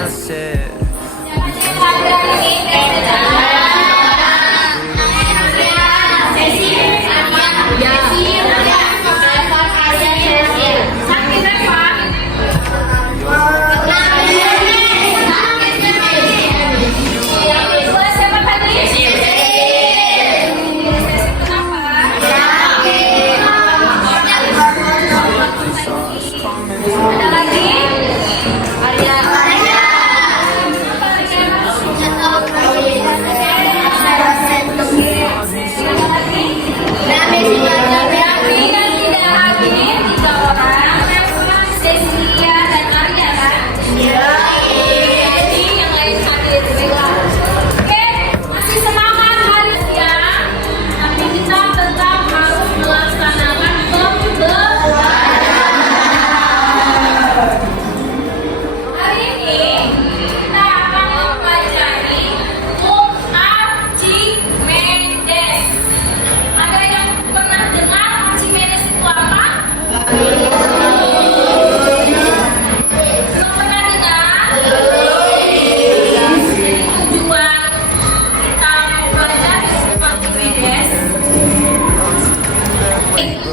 I said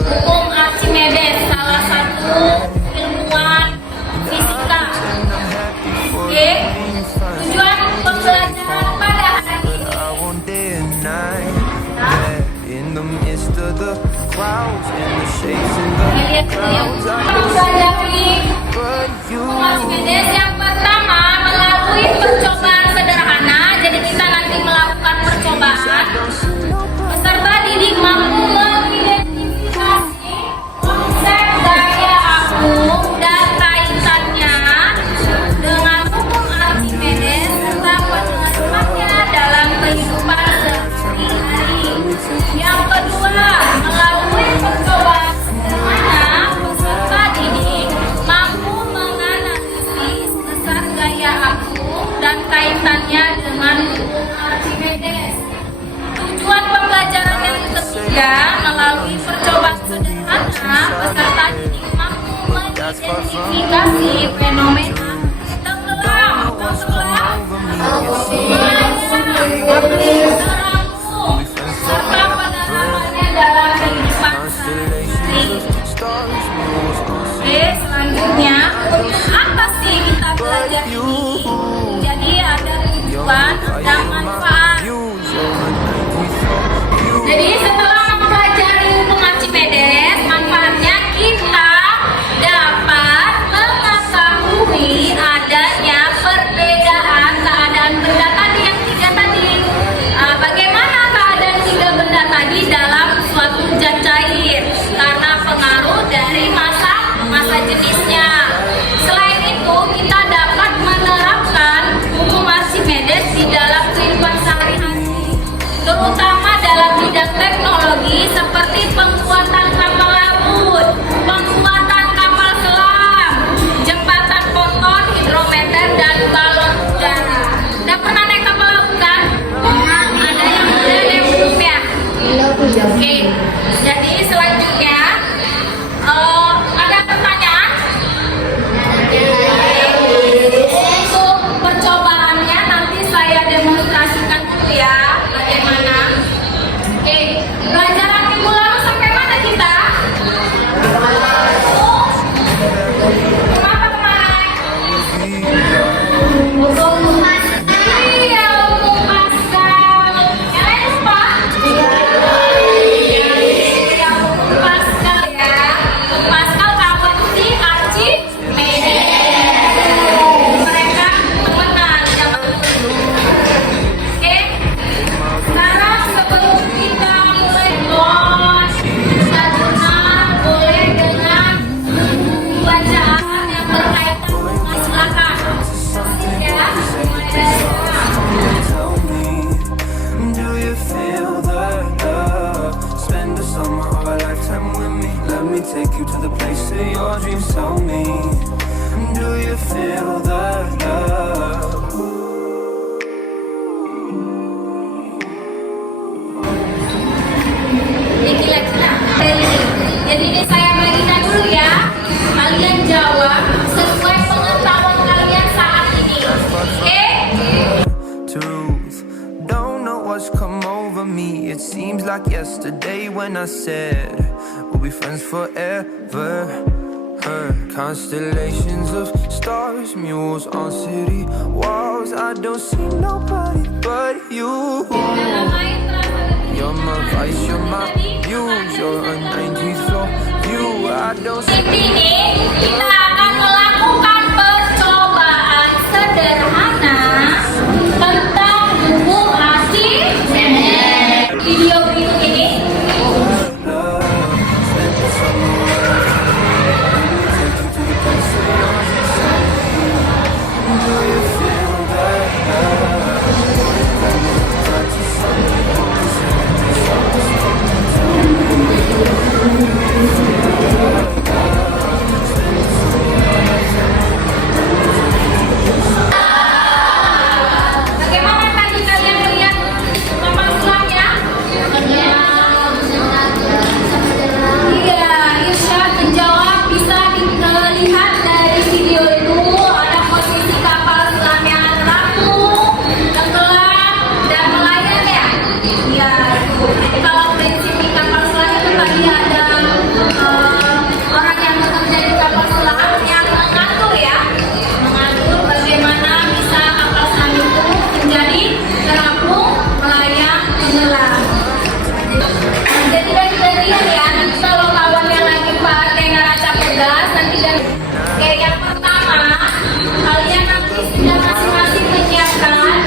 hukum Archimedes, salah satu ilmuwan fisika. Oke, tujuan pembelajaran pada hari ini. Mempelajari hukum Archimedes yang pertama melalui percobaan sederhana. Jadi kita nanti melakukan percobaan. Peserta didik mampu mengidentifikasi konsep gaya akum dan kaitannya dengan hukum Archimedes serta penerapannya dalam kehidupan sehari-hari. Yang kedua, melalui percobaan sederhana, peserta didik mampu menganalisis besar gaya akum dan kaitannya dengan hukum Archimedes. Tujuan pembelajaran yang ketiga, melalui percobaan sederhana, peserta didik mampu mengidentifikasi fenomena tenggelam, terangkum, serta penerapannya dalam kehidupan sehari-hari. Oke, selanjutnya, untuk apa sih kita belajar ini? Jadi ada tujuan dan manfaat. Jadi setelah mempelajari hukum Archimedes, manfaatnya kita dapat mengetahui adanya perbedaan keadaan benda tadi yang tiga tadi. Bagaimana keadaan tiga benda tadi dalam suatu zat cair karena pengaruh dari massa jenisnya. Selain itu, kita dapat menerapkan hukum Archimedes di dalam kehidupan sehari-hari, terutama dalam bidang teknologi seperti pembuatan kapal laut, pembuatan kapal selam, jembatan ponton, hidrometer, dan balon udara. Udah pernah naik kapal laut kan? Ada yang belum ya? Oke, jadi selanjutnya ada pertanyaan? Untuk percobaannya nanti saya demonstrasikan dulu ya bagaimana. Oke, pelajaran minggu lalu sampai mana kita? Kenapa kemarin? Hukum Pascal. Iya, hukum Pascal. Yang lain lupa? Ya, hukum Pascal ya. Hukum Pascal kamu di Archimedes. Mereka temenan zaman dulu. Oke. Sekarang sebelum kita mulai launch, kita jurnal boleh dengan bacaan yang berkaitan dengan silakan. Ya, mulai dari sekarang. Do you feel the love? Spend a summer or a lifetime with me. Let me take you to the place that your dreams tell me. Do you feel the love? Jadi ini saya bagikan dulu ya. Kalian jawab sesuai pengetahuan kalian saat ini. like yesterday when I said we'll be friends forever. Heard constellations of stars, mules on city walls. I don't see nobody but you. You're my vice, you're my muse, you're a 90s floor view. I don't see. Ini kita akan melakukan percobaan sederhana tentang hubung asli video berikut ini. Bagaimana tadi kalian melihat papan selamnya? Iya, Irsyad menjawab bisa dilihat dari video itu ada posisi kapal selam yang rampung, tenggelam, dan melayang ya. Iya, jadi kalau prinsip di kapal selam itu tadi ada orang yang bekerja di kapal selam yang mengatur ya, mengatur bagaimana bisa kapal selam itu menjadi terapung, melayang, tenggelam. Jadi dari bagian ya, nanti kalau lawannya lagi pakai neraca pedas, nanti dari yang pertama, kalian nanti sudah masing-masing menyiapkan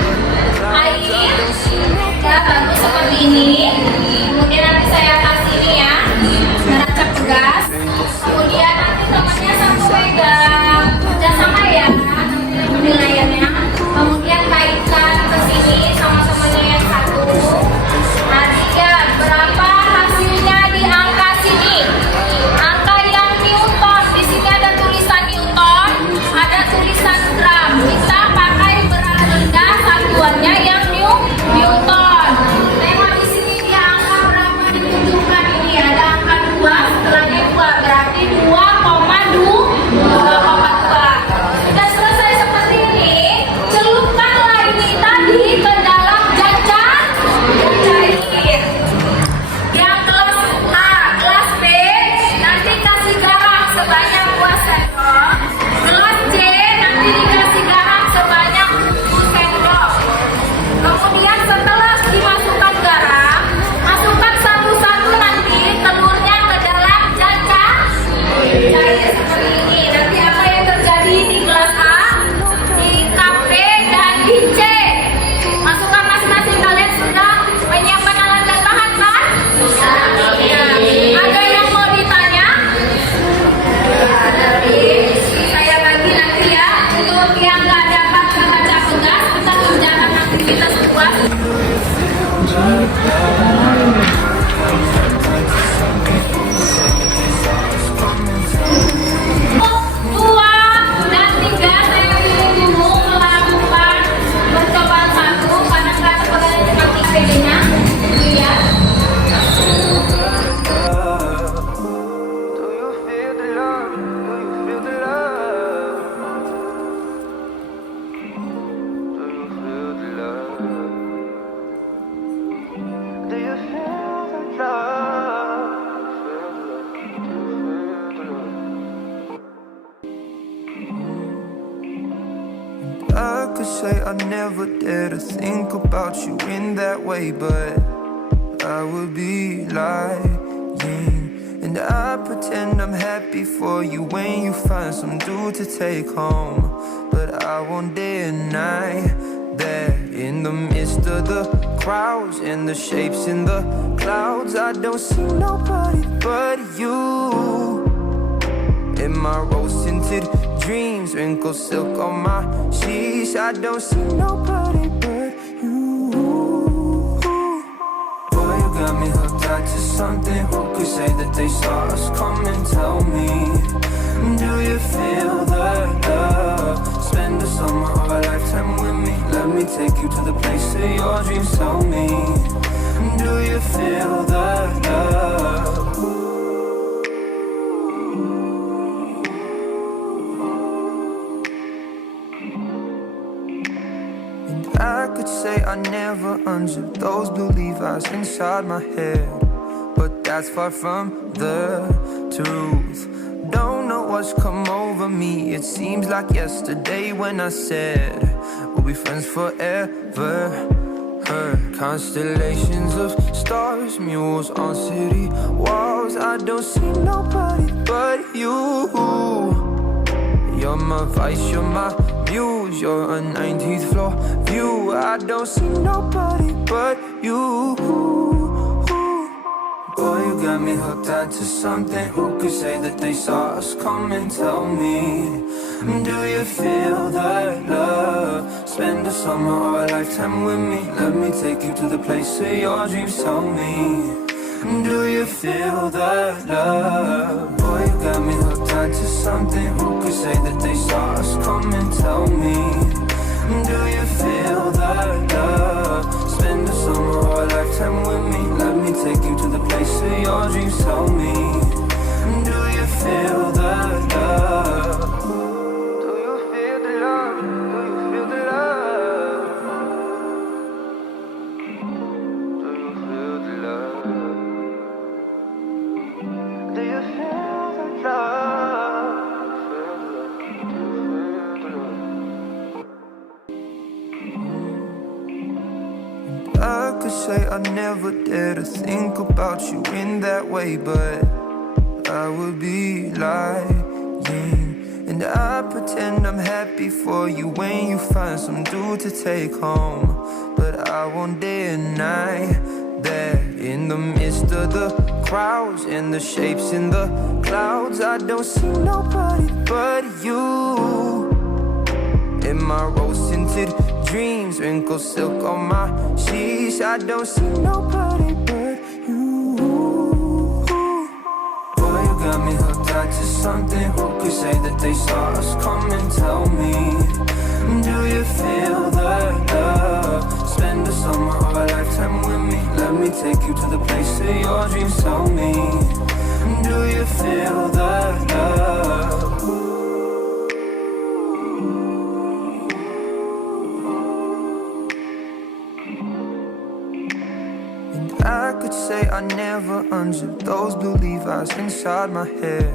air, ya bagus seperti ini. Kemudian nanti saya kasih ini ya, neraca pedas. Kemudian nanti temannya satu pegang, jangan sama ya, penilaiannya. Kemudian kaitkan ke sini sama temannya yang satu. Nah, lihat berapa hasilnya di angka sini. Angka yang Newton, di sini ada tulisan Newton, ada tulisan gram. Kita pakai berat rendah, satuannya yang Newton. Tengok di sini dia angka berapa ditunjukkan ini. Ada angka 2, setelahnya 2, berarti 2,2. Sudah selesai seperti ini, celupkanlah ini tadi ke dalam jajan cair. Yang kelas A, kelas B, nanti kasih garam sebanyak 2 sendok. Kelas C, nanti dikasih garam sebanyak 1 sendok. Kemudian setelah dimasukkan garam, masukkan satu-satu nanti telurnya ke dalam jajan cair seperti ini. Nanti apa yang terjadi di kelas A, di KB, dan di C? Masukkan masing-masing. Kalian sudah menyiapkan alat dan bahan kan? Ya. Ada yang mau ditanya? Saya bagi nanti ya. Untuk yang nggak dapat neraca pedas, kita kerjakan aktivitas puas. Dua dan tiga saya pilih dulu melakukan percobaan satu pada neraca pedas seperti PD-nya. Iya. Do you feel the love? Do you feel the love? Do you feel the love? Do you feel the love? I could say I never dare to think about you in that way, but I would be lying. And I pretend I'm happy for you when you find some dude to take home. But I won't deny that in the midst of the crowds and the shapes in the clouds, I don't see nobody but you. In my rose-tinted dreams, wrinkled silk on my sheets, I don't see nobody but you. Boy, you got me hooked onto something. Who could say that they saw us coming? Tell me, do you feel the love? Spend the summer or a lifetime with me. Let me take you to the place of your dreams. Tell me, do you feel the love? I could say I never unzipped those blue Levi's inside my head, but that's far from the truth. Don't know what's come over me. It seems like yesterday when I said we'll be friends forever. Heard constellations of stars, mules on city walls. I don't see nobody but you. You're my vice, you're my muse, you're a 19th floor view. I don't see nobody but you. Boy, you got me hooked onto something. Who could say that they saw us coming? Tell me, do you feel that love? Spend a summer or a lifetime with me. Let me take you to the place of your dreams. Tell me, do you feel that love? Boy, you got me hooked onto something. Who could say that they saw us coming? Tell me, do you feel that love? Spend a summer or a lifetime with me. Let me take you to the place of your dreams. Tell me, do you feel that love? Do you feel the love? Do you feel the love? Do you feel the love? Do you feel the love? I could say I never dare to think about you in that way, but I would be lying. And I pretend I'm happy for you when you find some dude to take home. But I won't deny that in the midst of the crowds and the shapes in the clouds, I don't see nobody but you. In my rose-tinted dreams, wrinkled silk on my sheets, I don't see nobody but you. Boy, you got me hooked onto something. Who could say that they saw us coming? Tell me, do you feel that love? Spend a summer or a lifetime with me. Let me take you to the place of your dreams. Tell me, do you feel that love? I could say I never unzipped those blue Levi's inside my head,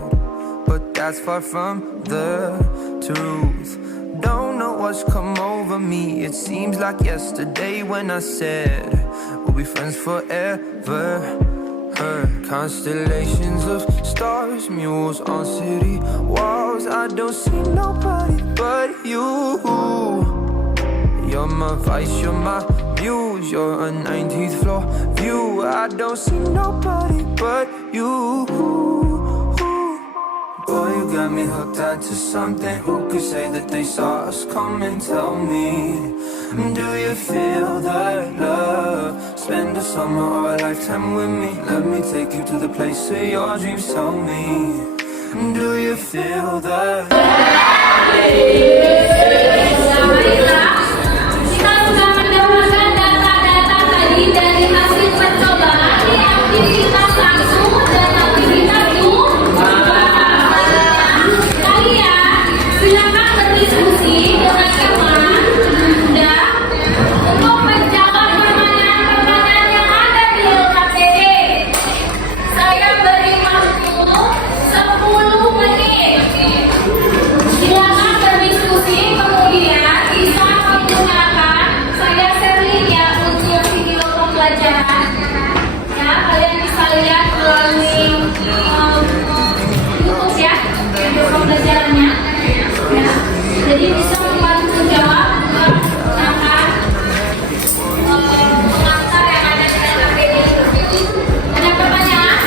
but that's far from the truth. Don't know what's come over me. It seems like yesterday when I said we'll be friends forever. Heard constellations of stars, mules on city walls. I don't see nobody but you. You're my vice, you're my muse, you're a 19th floor view. I don't see nobody but you. Boy, you got me hooked onto something. Who could say that they saw us coming? Tell me, do you feel that love? Spend a summer or a lifetime with me. Let me take you to the place of your dreams. Tell me, do you feel that? Kita sudah mendapatkan data-data tadi dari hasil percobaan di aktivitas langsung dan aktivitas Zoom. Kalian silakan berdiskusi dengan teman dan untuk menjawab pertanyaan-pertanyaan yang ada di LKPD. Saya beri waktu 10 menit. Silakan berdiskusi, kemudian bisa menggunakan saya share link ya untuk video pembelajaran. Ya, kalian bisa lihat melalui YouTube ya video pembelajarannya. Ya, jadi bisa membantu jawab pertanyaan pengantar yang ada di LKPD. Ada pertanyaan?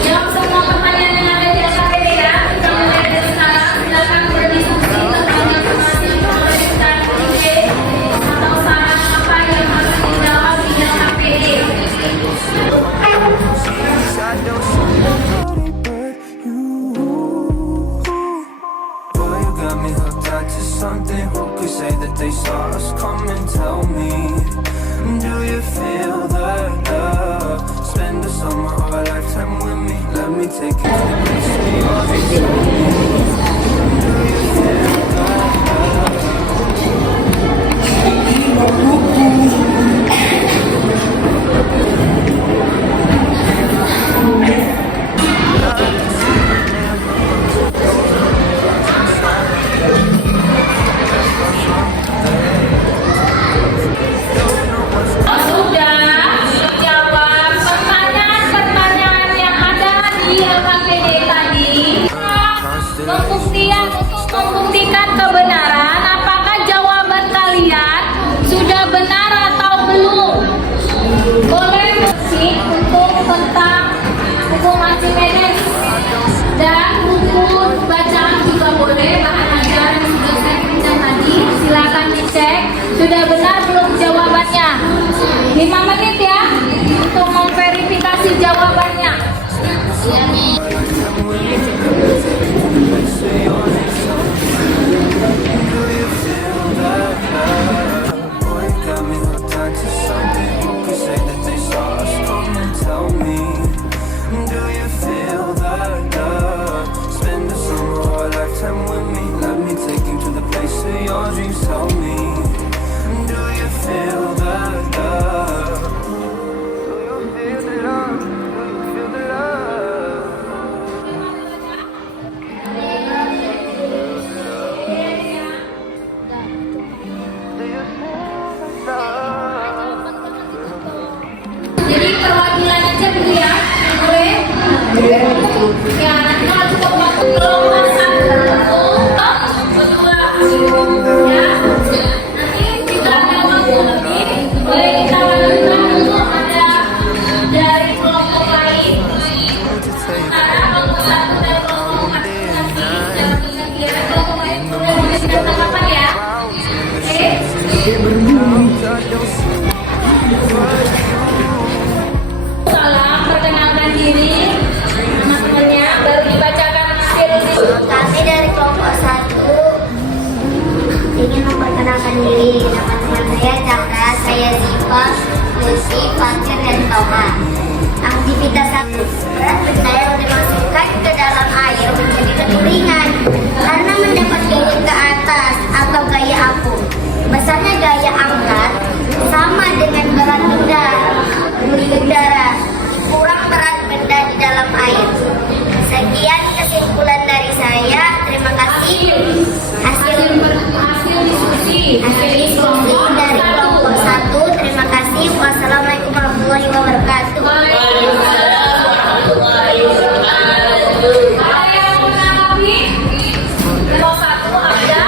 Jawab semua pertanyaan yang ada di LKPD ya. Kita mulai dari sekarang. Silakan berdiskusi tentang informasi pemeriksaan KTP atau saran apa yang harus dijawab di LKPD. I don't see nobody but you. Boy, you got me hooked onto something. Who could say that they saw us coming? Tell me, do you feel that love? Spend a summer or a lifetime with me. Let me take you to the place of your dreams. Do you feel that love? Sudah benar belum jawabannya? 5 menit ya untuk memverifikasi jawabannya. Boy, got me hooked onto something. Who could say that they saw us? Come and tell me, do you feel the love? Spend the summer or a lifetime with me. Let me take you to the place of your dreams. Tell me, do you feel the love? Do you feel the love? Do you feel the love? Do you feel the love? Jadi perwakilan aja dulu ya, gue. Ya, nanti kalau cukup waktu kelompok 1, ya. Nanti kita ada waktu lebih, boleh kita lanjutkan dulu ada dari kelompok lain. Karena kelompok 1 dan kelompok 4 nanti dapat kira kelompok lain boleh kita kapan ya? Oke? Salam, perkenalkan diri teman-temannya, baru dibacakan hasil Kami dari kelompok 1 ingin memperkenalkan diri. Nama-teman saya Chandra, saya Ziva, Lucy, Fakir, dan Toma. Aktivitas berat benda yang dimasukkan ke dalam air menjadi keturingan karena mendapat gaya ke atas atau gaya apung. Besarnya gaya angkat sama dengan berat benda di udara, kurang berat benda di dalam air. Sekian kesimpulan dari saya. Terima kasih. Hasil diskusi dari kelompok 1. Terima kasih. Wassalamualaikum warahmatullahi wabarakatuh. Ada yang menanggapi? Kelompok 1 ada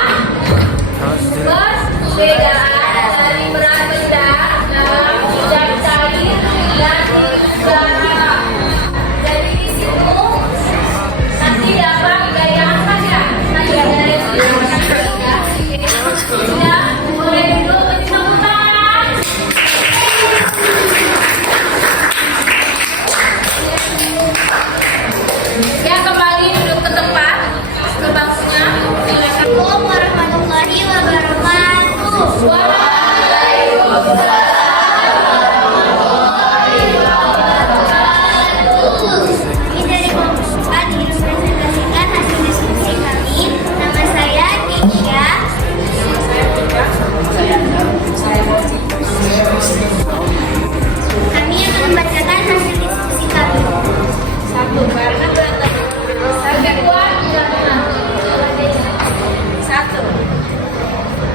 perbedaan dari berat benda dalam bidang cair dan udara. Jadi di situ nanti dapat gaya angkat ya. Nanti dari sudah boleh dulu beri tepuk tangan. Ya, kembali duduk ke tempat, ke bangkunya. Silakan. Assalamualaikum warahmatullahi wabarakatuh. Kami dari kelompok 4 ingin mempresentasikan hasil diskusi kami. Nama saya Kisha. Kami akan membacakan hasil diskusi kami. Satu, karena berantakan. Kedua, tidak benar. Satu.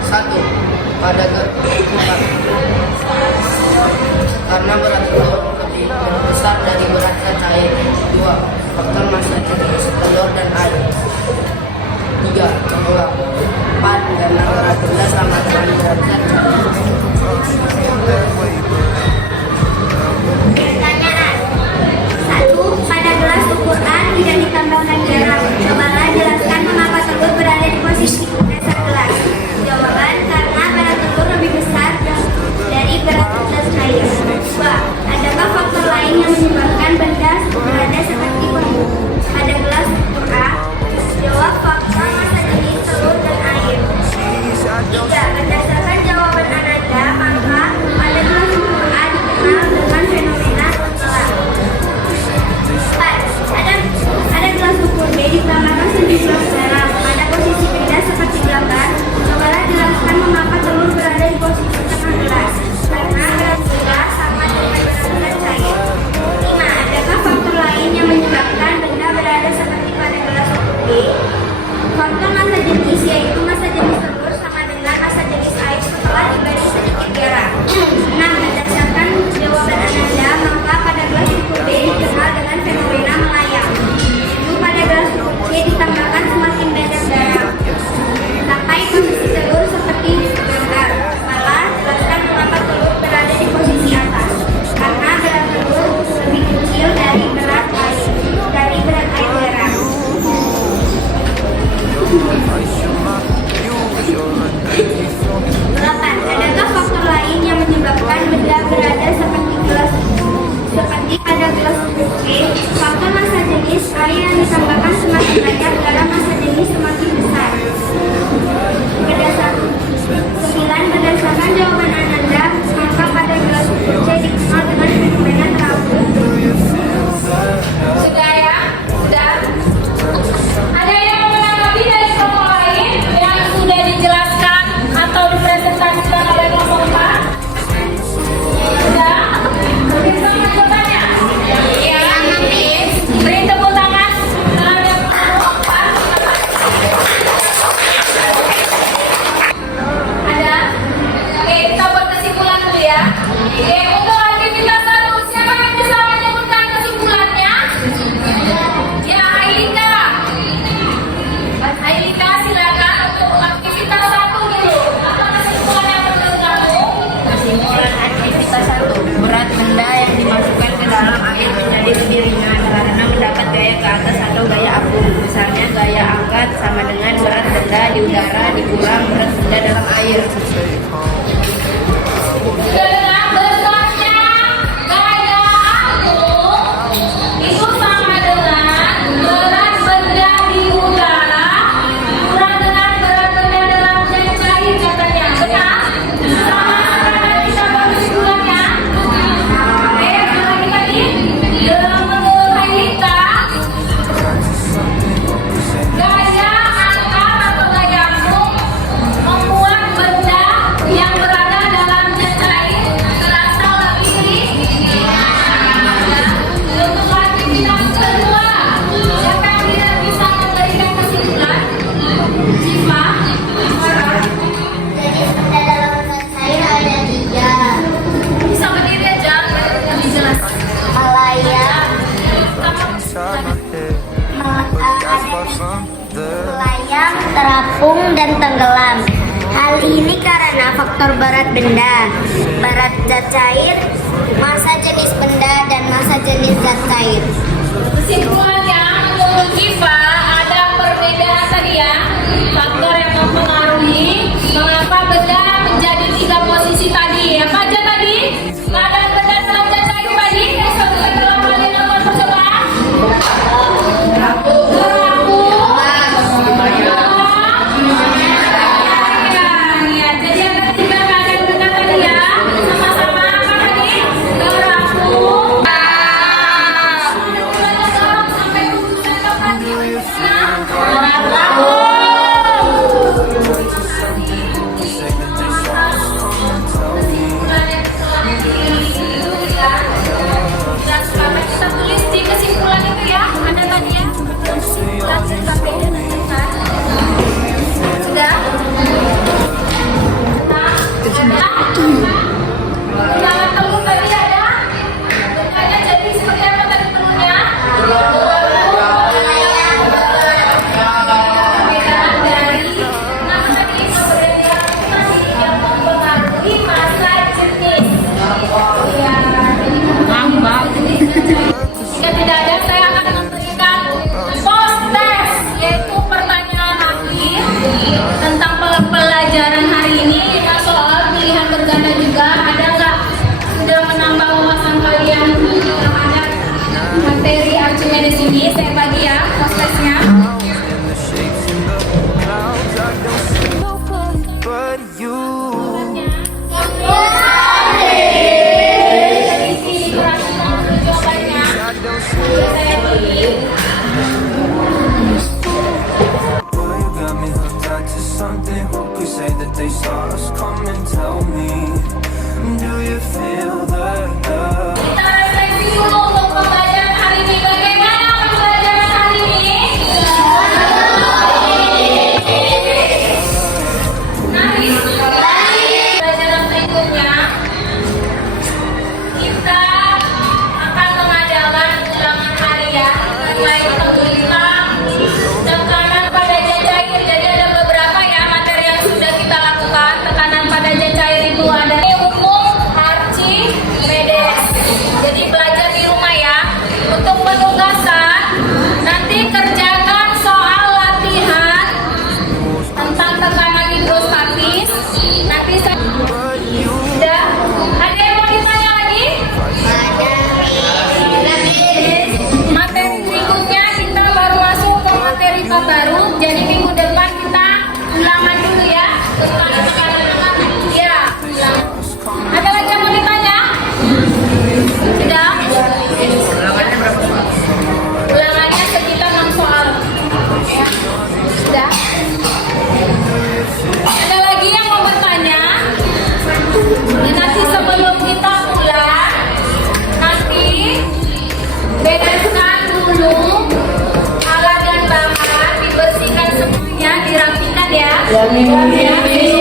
Satu, pada karena berat telur lebih besar dari beratnya cair. Dua, faktor massa jenis telur dan air. Tiga, mengulang. Empat, karena berat benda sama dengan beratnya cair. Pertanyaan. 1. Pada gelas ukuran tidak ditambahkan garam. Cobalah jelaskan mengapa telur berada di posisi dasar gelas. Jawaban, karena berat telur lebih besar dari berat gelas cair. 2. Adakah faktor lain yang menyebabkan benda berada seperti pada gelas ukur A? Jawab, faktor massa jenis telur dan air. 3. Berdasarkan jawaban Ananda, maka pada gelas ukur A dikenal dengan fenomena telah. 4. Ada gelas ukur B ditambahkan sejumlah garam. Pada posisi beda seperti gambar, cobalah jelaskan mengapa telur berada di posisi tengah gelas. Karena berat benda sama dengan berat benda cair. 5. Adakah faktor lain yang menyebabkan benda berada seperti pada gelas ukur B? Faktor massa jenis, yaitu massa jenis telur sama dengan massa jenis air setelah diberi sedikit garam. 6. Berdasarkan jawaban Ananda, maka pada gelas ukur B dikenal dengan fenomena melayang. 7. Pada gelas ukur C ditambahkan semakin banyak garam sampai posisi telur seperti gambar. Berdasarkan jawaban Ananda, maka pada gelas ukur C dikenal dengan fenomena terapung. Sudah ya? Sudah? Ada yang mau menanggapi dari kelompok lain yang sudah dijelaskan atau dipresentasikan oleh kelompok 4? Sudah? Bisa mencobatnya? Ya, beri tepuk tangan terhadap kelompok 4. Ada? Oke, kita buat kesimpulan dulu ya. Oke, untuk aktivitas 1, siapa yang bisa menyebutkan kesimpulannya? Ya, Ailika. Ailika, silakan untuk aktivitas 1 dulu. Apa kesimpulan yang menurut kamu? Kesimpulan aktivitas 1, berat benda yang dimasukkan ke dalam air menjadi lebih ringan karena mendapat gaya ke atas atau gaya apung. Misalnya gaya angkat sama dengan berat benda di udara dikurang berat benda dalam air. Dengan besarnya gaya apung itu sama dengan berat benda di udara kurang dengan berat benda dalam zat cair katanya. Benar? Sama bisa kesimpulannya. Lagi tadi menurut Ailika gaya angkat atau gaya apung membuat benda yang berada dalam zat cair terasa lebih ringan. Untuk aktivitas kedua, siapa yang tidak bisa memberikan kesimpulan? Siva, Farah, Jenis benda dalam zat cair ada 3. bisa berdiri aja, lebih jelas. Melayang, Inside my head, ada from there. melayang, terapung, dan tenggelam. Hal ini karena faktor berat benda, berat zat cair, massa jenis benda, dan massa jenis zat cair. Kesimpulannya menurut Siva ada perbedaan tadi ya, faktor yang mempengaruhi mengapa benda menjadi 3 posisi tadi. Apa aja tadi? Keadaan benda dalam zat cair tadi yang sebutkan dalam hal yang nomor percobaan. Ya, jadi yang ketiga keadaan benda tadi ya, sama-sama apa tadi? Geraku. Sampai urusan tadi. Kita tulis di kesimpulan itu ya, ada tadi ya. Langsung sampai sudah. Ulangan temu tadi ada. Bentuknya jadi seperti apa tadi temunya? Perbedaan dari nama tadi perbedaan yang mempengaruhi massa jenis. Ya, jika tidak ada, saya akan memberikan post test, yaitu pertanyaan akhir tentang pelajaran hari ini dengan soal pilihan berganda juga. Ada nggak sudah menambah wawasan kalian terhadap materi Archimedes ini? Saya bagi ya post testnya. The shapes in the clouds, I don't see nobody but you. Jawabannya I don't see. saya pilih. Boy, you got me hooked onto something. Who could say that they saw us? Come and tell me. Do you feel the love? Kita refleksi dulu untuk pembelajaran hari ini. Bagaimana pembelajaran hari ini? Nangis. Pelajaran berikutnya kita akan mengadakan ulangan harian mulai tentang tekanan pada zat cair. Jadi ada beberapa ya materi yang sudah kita lakukan. Tekanan pada zat cair itu ada umum, Archimedes. Jadi belajar di rumah ya. Untuk penugasan nanti kerjakan soal latihan tentang tekanan hidrostatis. Nanti saya sudah. Ada yang mau ditanya lagi? Materi berikutnya kita baru masuk ke materi baru. Jadi minggu depan kita ulangan dulu ya. Ya, ulangan. Yang ini